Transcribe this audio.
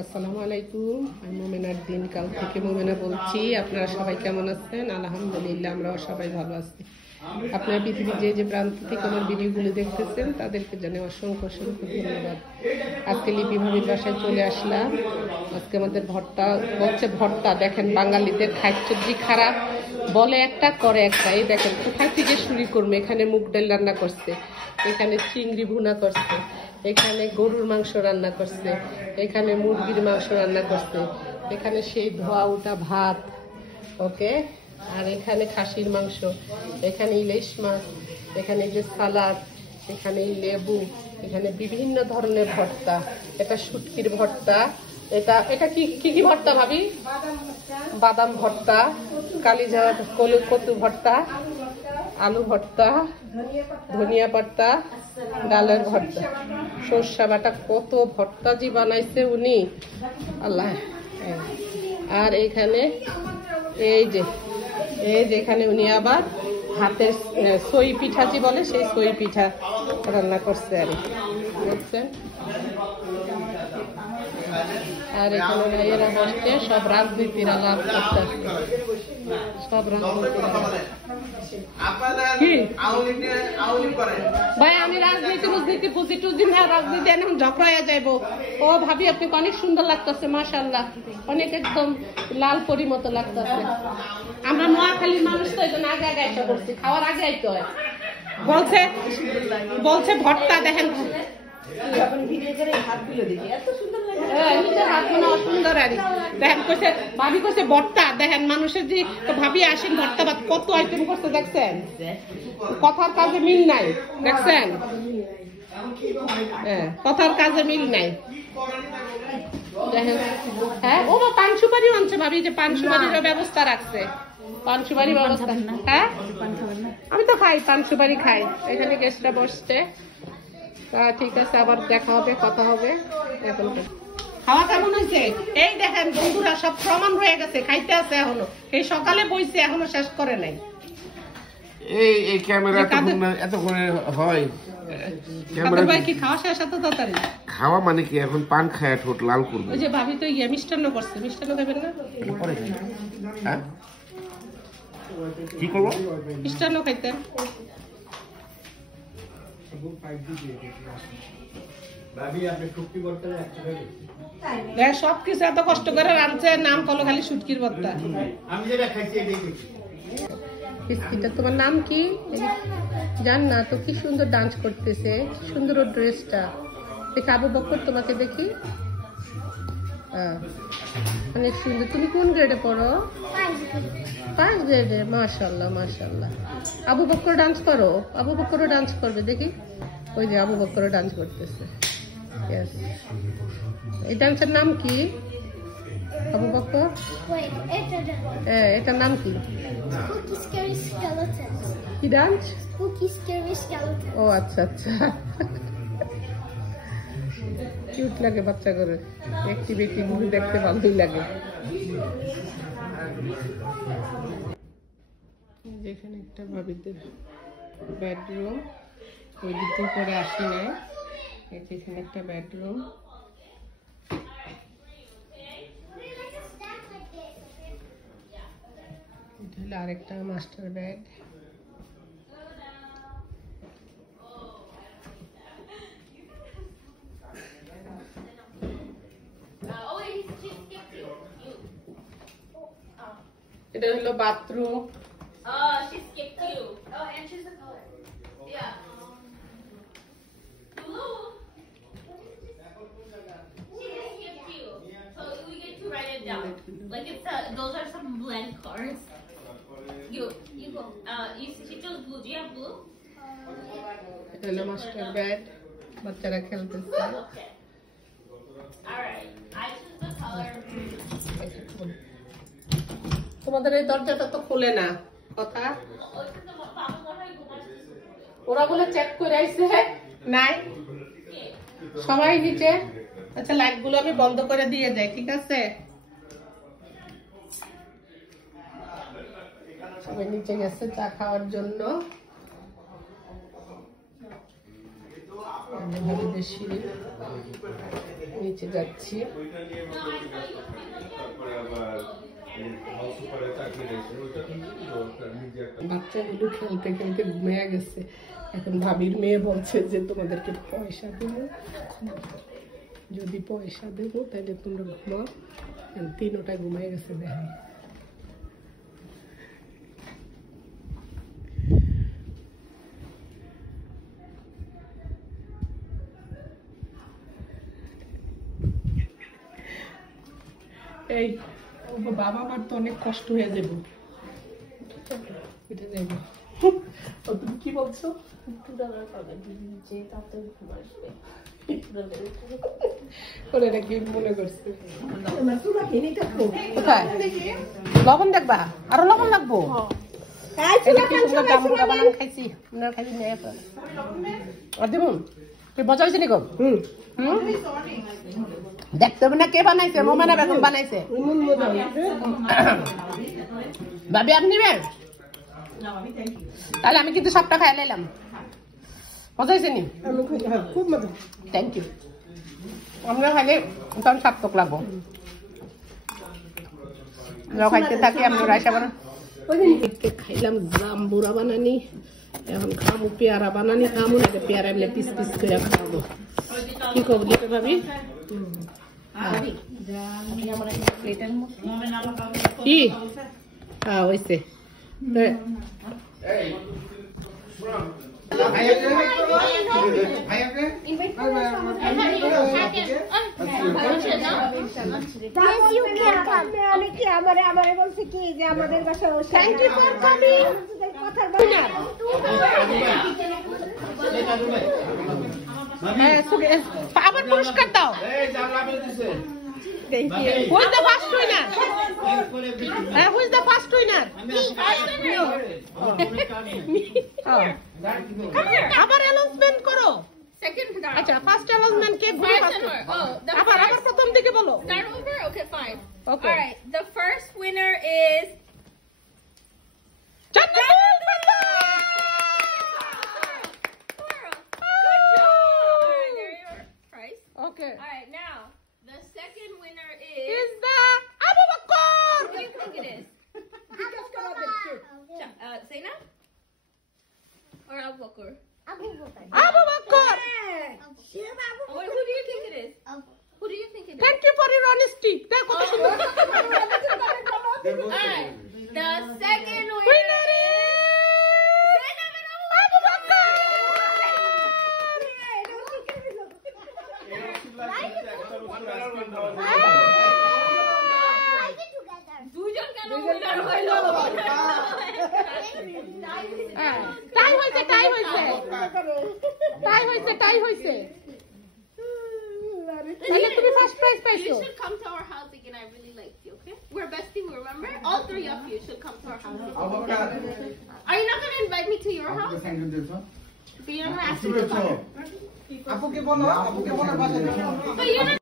আসসালামু আলাইকুম, আমি মোমেনার দিনকাল থেকে মোমেনা বলছি। আপনারা সবাই কেমন আছেন? আলহামদুলিল্লাহ, আমরাও সবাই ভালো আছি। আপনারা পৃথিবীর যে যে প্রান্ত থেকে আমার ভিডিওগুলো দেখতেছেন তাদেরকে জানাই অসংখ্য অসংখ্য ধন্যবাদ। আজকে লিপি ভাবির বাসায় চলে আসলাম। আজকে আমাদের ভর্তা হচ্ছে। ভর্তা দেখেন, বাঙালিদের খাদ্য সবজি খারাপ বলে একটা করে একটা। এই দেখেন কোথায় থেকে শুরু করবো। এখানে মুগ ডাল রান্না করছে, এখানে চিংড়ি ভুনা করছে, এখানে গরুর মাংস রান্না করছে, এখানে মুরগির মাংস রান্না করছে, এখানে সেই ধোয়া উঠা ভাত, ওকে, আর এখানে খাসির মাংস, এখানে ইলিশ মাছ, এখানে যে সালাদ, এখানে লেবু, এখানে বিভিন্ন ধরনের ভর্তা। এটা শুটকির ভর্তা, এটা এটা কি কি কি ভর্তা ভাবি? বাদাম ভর্তা, কালিঝা কচু ভর্তা, আলু ভর্তা, ধনিয়া পাতা, ডালের ভর্তা, সর্ষা বাটা, কত ভর্তা জি বানাইছে উনি, আল্লাহ। আর এখানে এই যে এখানে উনি আবার হাতের সই পিঠা জি বলে, সেই সই পিঠা রান্না করছে আর বুঝছেন। আর এখানে এরা বসছে, সব রাজনীতির আলাপ করতে, সব রাজনীতির ভাই। আমি রাজনীতি বুঝি টুজি না, রাজনীতি এখন ঝগড়া হয়ে যাইব। ও ভাবি, আপনাকে অনেক সুন্দর লাগতেছে, মাশাআল্লাহ, অনেক একদম লাল পরি মতো লাগতেছে। আমরা নোয়াখালীর মানুষ তো, এই জন্য আগে আগে আইসা করছি, খাওয়ার আগে আইতে হয়। বলছে ভর্তা দেখেন, ভাবি কইছে ভর্তা দেখেন, মানুষের যে ভাবি আসেন ভর্তা ভাত কত আইটেম করছে দেখছেন, কথার কাজে মিল নাই দেখছেন। হ্যাঁ, কথার কাজে মিল নাই দেখেন। হ্যাঁ, ও পান সুপারি আনছে ভাবি, যে পান সুপারির ব্যবস্থা রাখছে, পান সুপারি ব্যবস্থা। হ্যাঁ, আমি তো খাই, পান সুপারি খাই। এখানে গেস্টরা বসছে, ঠিক আছে, আবার দেখা হবে, কথা হবে। এখন খাওয়া কেমন হয়েছে? এই দেখেন বন্ধুরা, সব প্রমাণ হয়ে গেছে, খাইতে আছে এখনো। এই সকালে বইছে, এখনো শেষ করে নাই। এই ক্যামেরা এতক্ষণে হয়? ভাই কি খাওয়া শেষ এত তাড়াতাড়ি? খাওয়া মানে কি, এখন পান খায় ঠোঁট লাল করবে। ওই যে ভাবি তো মিষ্টান্ন করছে, মিষ্টান্ন খাবেন না? হ্যাঁ, কি করবো? মিষ্টান্ন খাইতেন? সবকিছু এত কষ্ট করে রাঁধছে, নাম করলো খালি শুটকির ভর্তা। তোমার নাম কি জান না তো? কি সুন্দর ডান্স করতেছে, সুন্দর ওর ড্রেসটা দেখে। আবু বকর তোমাকে দেখি, অনেক সুন্দর। তুমি কোন গ্রেডে পড়ো? 5 গ্রেডে। মাশাআল্লাহ মাশাআল্লাহ। আবু বকর ডান্স করো? আবু বকরও ডান্স করবে দেখি। ওই যে আবু বকরও ডান্স করতেছে। এই ডান্সের নাম কি আবু বকর? এটার নাম কি? কি ডান্স? ও আচ্ছা আচ্ছা, কিউট লাগে বাচ্চা করে, অ্যাক্টিভিটি গুলো দেখতে ভালোই লাগে। যেখানে একটা ভাবিদের বেডরুম, ওই দিকে করে আসি নাই, এখানে একটা বেডরুম। এটা হলো আরেকটা মাস্টার বেড। এটা হলো bathroom. She skipped you. Oh, and she's a color. Yeah. Blue. She just skipped you. So we get to write it down. Like it's those are some blank cards. You go. She chose blue. Do you have blue? এটা হলো master bed, বাচ্চারা খেলতেছে। Okay. All right. I choose the color. তোমাদের এই দরজাটা তো খুলে না, কথা। ওরা বলে চেক করে আইছে নাই, সবাই নিচে। আচ্ছা, লাইট গুলো আমি বন্ধ করে দিয়ে যাই, ঠিক আছে? সবাই নিচে গেছে চা খাওয়ার জন্য। ভাবিদের সিঁড়ি নিচে যাচ্ছি। বাচ্চাগুলো খেলতে খেলতে ঘুমিয়ে গেছে। এখন ভাবির মেয়ে বলছে যে তোমাদেরকে পয়সা দেবো, যদি পয়সা দেবো তাহলে তোমরা ঘুমাও। তিনোটায় ঘুমিয়ে গেছে দেখেন। এই বাবা মার তো অনেক কষ্ট হয়ে যাবো, এটা যাবো। তুমি কি বলছো? ওরে নাকি মনে করছে কোথায় লবণ দেখবা, আরো লবণ লাগবো। খাইছি আর দেবো মজা হয়েছে নি গো? দেখতে হবে না কে বানাইছে, মোমেনা বেগম বানাইছে। ভাবি আপনি নেবেন? তাহলে আমি কিন্তু সবটা খাই লাইলাম। মজা হয়েছে নি? খুব মজা, থ্যাংক ইউ। আমরা খাইলে তখন সার্থক লাগবো। আমরা খাইতে থাকি, আপনি রাইসা বানান। খাইলাম জাম্বুরা বানানি, এখন খামু পেয়ারা বানানি। খামু না পেয়ারা এমনি পিস পিস করে খাবো। কি করবো দিতে ভাবি? কি হ্যাঁ হয়েছে। আবার পুরস্কার দাও। Who is the first winner? Who is the first winner? আবার অ্যানাউন্সমেন্ট করো। Second winner. আচ্ছা ফার্স্ট অ্যানাউন্সমেন্ট কে ঘুরে First winner. Oh, the আবার first. প্রথম থেকে বলো। Start over? Okay, fine. Okay. All right. The first winner is জান্নাতুল বান্দা। Laura. Good job. All right, there your prize. Okay. All right, now the second winner Is is. the Abu Bakr. Who do you think it is? Zaina? Or Abu Bakr? Abu Bakr. Wait, who do you think it is? Who do you think it is? Thank you for your honesty. দেখো কত সুন্দর। All right. The second winner Winner is Zainab and Abu Bakr. দুজন কেন winner হইল? টাই হইছে, টাই হইছে। টাই হইছে, টাই হইছে। তাহলে তুমি ফার্স্ট প্রাইজ You পাইছো। should come to our house again. I really like you, okay? We're besties, remember? All three of you should come to our house. Are you not going to invite me to your house? But you're not asking me to come. আপুকে বলো, আপুকে বলো বাসায়। But you're not